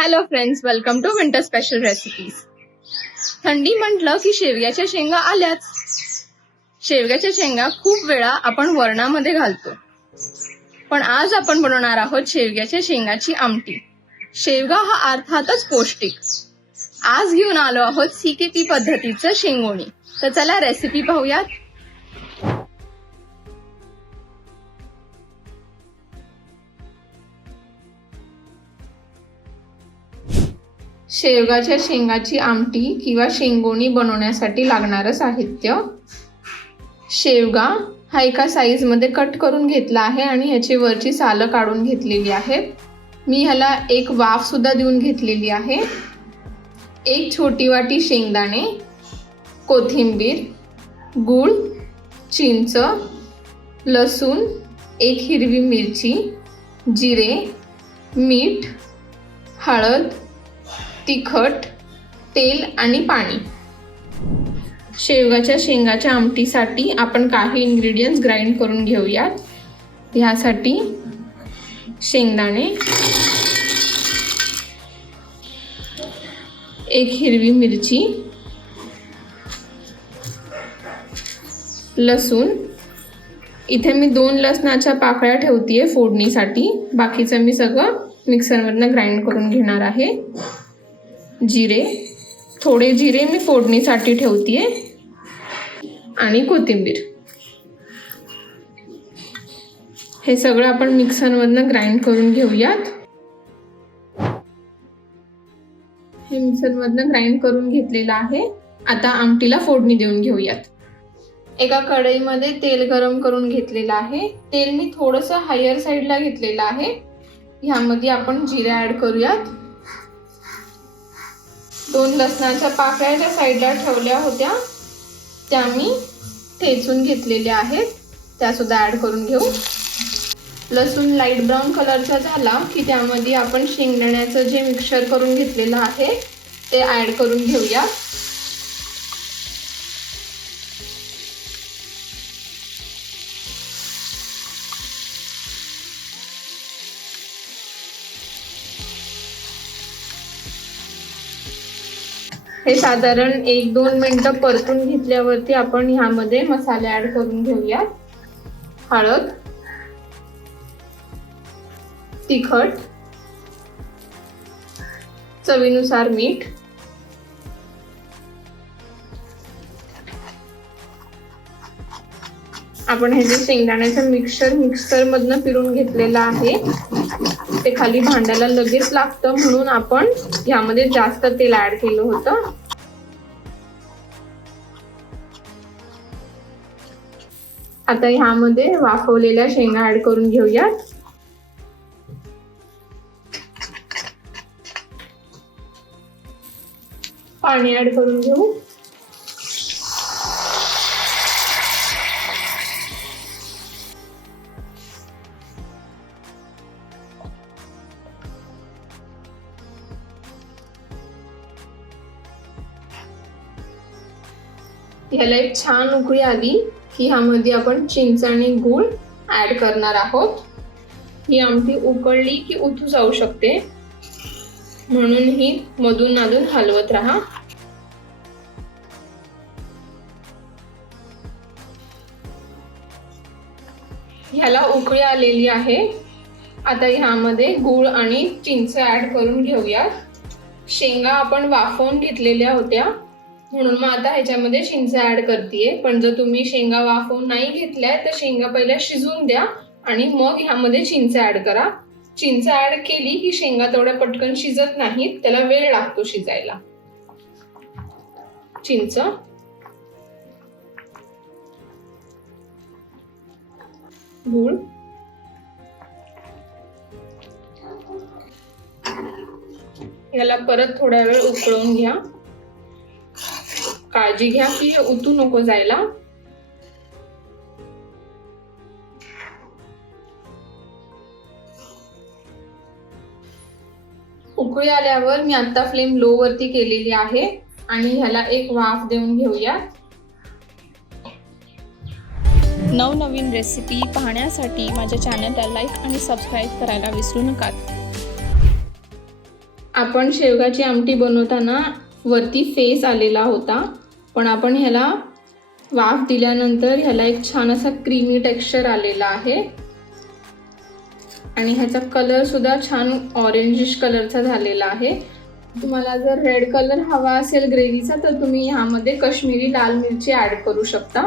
Hello friends, welcome to winter special recipes. थंडी म्हटलं की शेवग्याच्या शेंगा आल्याच. शेवग्याच्या शेंगा खूप वेळा आपण वरणामध्ये घालतो, पण आज आपण बनवणार आहोत शेवग्याच्या शेंगाची आमटी. शेवगा हा अर्थातच पौष्टिक. आज घेऊन आलो आहोत CKP पद्धतीचं शेंगोणी. तर चला रेसिपी पाहूयात. शेवगाच्या शेंगाची आमटी किंवा शेंगोणी बनवण्यासाठी लागणारं साहित्य: शेवगा हा एका साईज मध्ये कट करून घेतला आहे आणि याची वरची सालं काढून घेतलेली आहेत. मी ह्याला एक वाफ सुद्धा देऊन घेतलेली आहे. एक छोटी वाटी शेंगदाणे, कोथिंबीर, गूळ, चिंच, लसूण, एक हिरवी मिरची, जिरे, मीठ, हळद, तिखट, तेल आणि पाणी. शेवगाच्या शेंगाच्या आमटीसाठी आपण काही इन्ग्रेडियंट्स ग्राइंड करून घेऊयात. ह्यासाठी शेंगदाणे, एक हिरवी मिरची, लसूण. इथे मी 2 लसणाच्या पाकळ्या ठेवतीये फोडणीसाठी. बाकीचं मी सगळं मिक्सरमधनं ग्राइंड करून घेणार आहे. जिरे, थोडे जिरे मी फोडणीसाठी ठेवतीये आणि कोथिंबीर. हे सगळं आपण मिक्सरमधनं ग्राइंड करून घेऊयात. हे मिक्सरमधनं ग्राइंड करून घेतलेलं आहे. आता आमटीला फोडणी देऊन घेऊयात. एका कढईमध्ये तेल गरम करून घेतलेलं आहे. तेल मी थोडंसं हायर साईडला घेतलेलं आहे. ह्यामध्ये आपण जिरे ऍड करूयात. 2 लसणाच्या पाकळ्या ज्या साईडला ठेवल्या होत्या त्या मी ठेचून घेतलेल्या आहेत, त्या सुद्धा ऍड करून घेऊ. लसूण लाईट ब्राऊन कलरचा झाला की त्यामध्ये आपण शेंगदाण्याचं जे मिक्सचर करून घेतलेलं आहे ते ऍड करून घेऊया. हे साधारण 1-2 मिनिटं परतून घेतल्यावरती आपण ह्यामध्ये मसाले ऍड करून घेऊया. हळद, तिखट, चवीनुसार मीठ, आपण हे जे शेंगदाण्याचं मिक्सर मधनं फिरून घेतलेलं आहे ते खाली भांड्याला लगेच लागतं, म्हणून आपण यामध्ये जास्त तेल ऍड केलं होतं. आता ह्यामध्ये वाफवलेल्या शेंगा ऍड करून घेऊयात. पाणी ऍड करून घेऊ. ह्याला एक छान उकळी आली की ह्यामध्ये आपण चिंच आणि गूळ ऍड करणार आहोत. ही आमटी उकळली की उतू जाऊ शकते, म्हणून ही मधून अधून हलवत राहा. ह्याला उकळी आलेली आहे. आता ह्यामध्ये गूळ आणि चिंच ऍड करून घेऊयात. शेंगा आपण वाफवून घेतलेल्या होत्या, म्हणून मग आता ह्याच्यामध्ये चिंच ऍड करतेय. पण जर तुम्ही शेंगा वाफवून नाही घेतल्या तर शेंगा पहिल्या शिजून द्या आणि मग ह्यामध्ये चिंच ऍड करा. चिंच ऍड केली की शेंगा तेवढ्या पटकन शिजत नाहीत, त्याला वेळ लागतो शिजायला. चिंच, गूळ, याला परत थोडा वेळ उकळून घ्या. काळजी घ्या की हे उतू नको जायला. उकळी आल्यावर मी आता फ्लेम लो वरती केलेली आहे आणि ह्याला एक वाफ देऊन घेऊया. नवनवीन रेसिपी पाहण्यासाठी माझ्या चॅनलला लाईक आणि सबस्क्राईब करायला विसरू नका. आपण शेवगाची आमटी बनवताना वरती फेस आलेला होता, पण आपण ह्याला वाफ दिल्यानंतर ह्याला एक छान असा क्रीमी टेक्स्चर आलेला आहे आणि ह्याचा कलर सुद्धा छान ऑरेंजिश कलरचा झालेला आहे. तुम्हाला जर रेड कलर हवा असेल ग्रेव्हीचा तर तुम्ही ह्यामध्ये काश्मीरी लाल मिरची ॲड करू शकता.